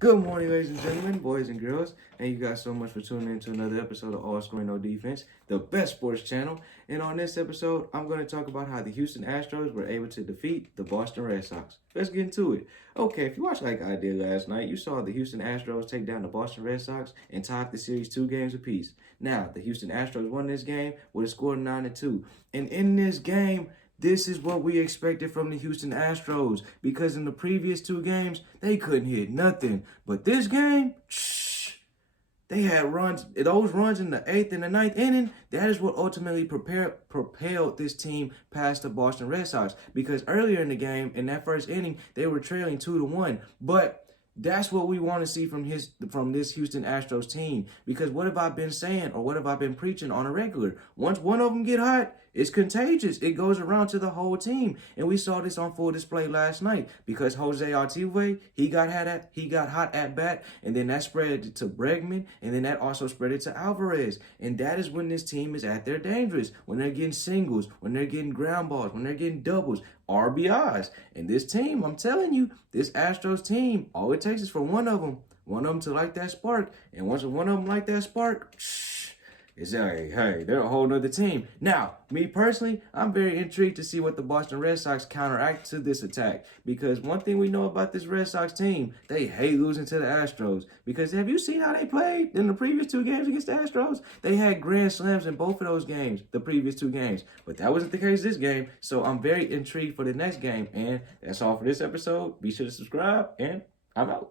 Good morning, ladies and gentlemen, boys and girls. Thank you guys so much for tuning in to another episode of All Scoring No Defense, the best sports channel. And on this episode, I'm going to talk about how the Houston Astros were able to defeat the Boston Red Sox. Let's get into it. Okay, if you watched like I did last night, you saw the Houston Astros take down the Boston Red Sox and tie the series 2 games apiece. Now, the Houston Astros won this game with a score of 9-2. And in this game, this is what we expected from the Houston Astros, because in the previous 2 games, they couldn't hit nothing. But this game, they had runs. Those runs in the 8th and the 9th inning, that is what ultimately propelled this team past the Boston Red Sox. Because earlier in the game, in that first inning, they were trailing 2-1. But that's what we want to see from this Houston Astros team. Because what have I been saying, or what have I been preaching on a regular? Once one of them get hot, it's contagious. It goes around to the whole team. And we saw this on full display last night, because Jose Altuve, he got hot at bat, and then that spread to Bregman, and then that also spread it to Alvarez. And that is when this team is at their dangerous, when they're getting singles, when they're getting ground balls, when they're getting doubles, RBIs. And this team, I'm telling you, this Astros team, all it takes is for one of them to light that spark. And once one of them light that spark, it's hey, they're a whole nother team. Now, me personally, I'm very intrigued to see what the Boston Red Sox counteract to this attack. Because one thing we know about this Red Sox team, they hate losing to the Astros. Because have you seen how they played in the previous 2 games against the Astros? They had grand slams in both of those games, the previous 2 games. But that wasn't the case this game. So I'm very intrigued for the next game. And that's all for this episode. Be sure to subscribe, and I'm out.